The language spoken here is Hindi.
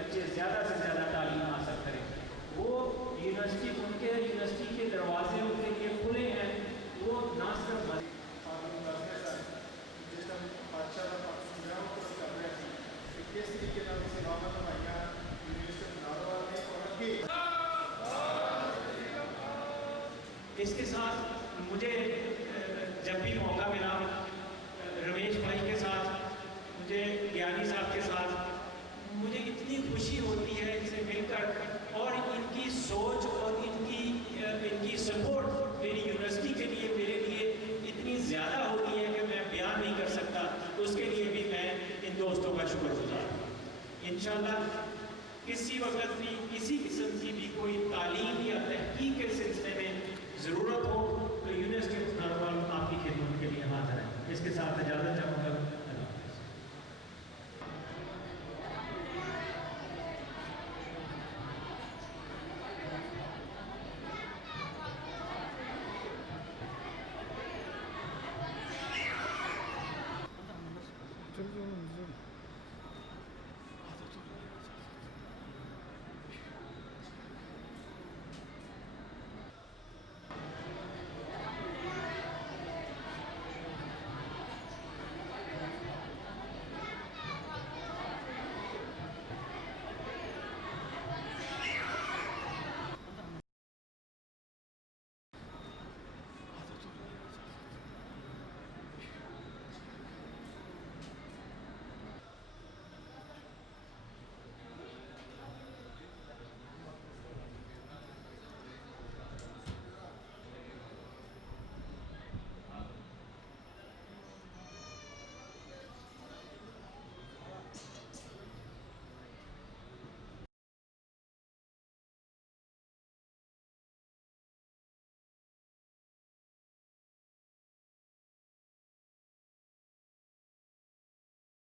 बच्चे ज़्यादा से ज़्यादा तालीम हासिल करें। वो यूनिवर्सिटी, उनके यूनिवर्सिटी के दरवाजे उनके लिए खुले हैं। वो ना सिर्फ किस तरीके इसके साथ मुझे जब भी मौका मिला रमेश भाई के साथ, मुझे ज्ञानी साहब के साथ, मुझे इतनी खुशी होती है इनसे मिलकर, और इनकी सोच और इनकी सपोर्ट मेरी यूनिवर्सिटी के लिए, मेरे लिए इतनी ज़्यादा होती है कि मैं बयान नहीं कर सकता। उसके लिए भी मैं इन दोस्तों का शुक्रगुजार हूँ। इंशाअल्लाह किसी वक्त भी किसी किस्म की भी कोई तालीम या तहकीक के सिलसिले में ज़रूरत हो तो यूनिवर्सिटी ऑफ नारवाल आपकी खिदमत के लिए हाजिर है। इसके साथ इजाज़त चाहूँगा।